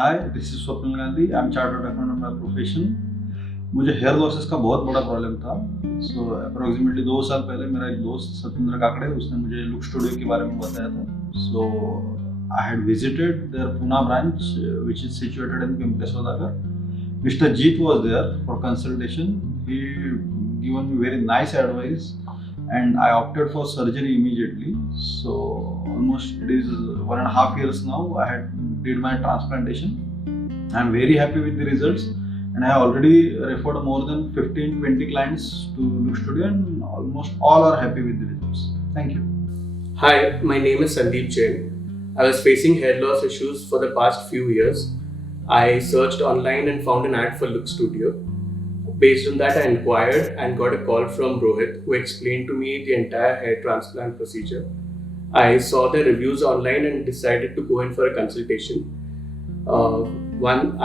Hi, this is Swapnil Gandhi. I am chartered accountant by profession. मुझे hair losses का बहुत बड़ा प्रॉब्लम था। सो अप्रोक्सीमेटली 2 साल पहले मेरा एक दोस्त सत्येंद्र काकड़े, उसने मुझे लुक स्टूडियो के बारे में बताया था। So I had visited there Poona branch which is situated in Pimple Saudagar. Mr. Jeet was there for consultation. He given me very nice advice and I opted for surgery immediately. So almost it is 1.5 years now. I had did my transplantation. I am very happy with the results and I have already referred more than 15-20 clients to Look Studio and almost all are happy with the results. Thank you. Hi, my name is Sandeep Jain. I was facing hair loss issues for the past few years. I searched online and found an ad for Look Studio. Based on that, I inquired and got a call from Rohit, who explained to me the entire hair transplant procedure. I saw the reviews online and decided to go in for a consultation.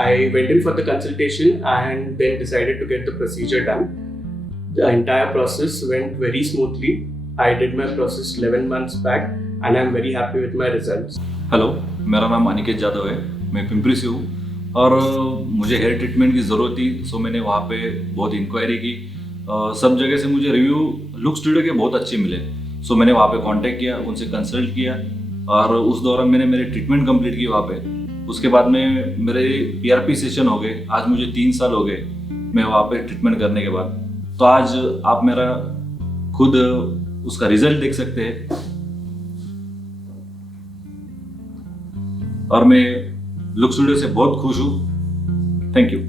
I went in for the consultation and then decided to get the procedure done. The entire process went very smoothly. I did my process 11 months back and I'm very happy with my results. Hello, मेरा नाम अनिकेत जादव है। मैं पिंपरी से हूँ और मुझे hair treatment की ज़रूरत थी। सो मैंने वहाँ पे बहुत इंक्वायरी की। सब जगह से मुझे रिव्यू लुक स्टूडियो के बहुत अच्छे मिले। सो मैंने वहाँ पे कांटेक्ट किया, उनसे कंसल्ट किया और उस दौरान मैंने मेरी ट्रीटमेंट कंप्लीट की वहाँ पे। उसके बाद में मेरे PRP सेशन हो गए। आज मुझे 3 साल हो गए मैं वहाँ पे ट्रीटमेंट करने के बाद। तो आज आप मेरा खुद उसका रिजल्ट देख सकते हैं और मैं लुक स्टूडियो से बहुत खुश हूँ। Thank you.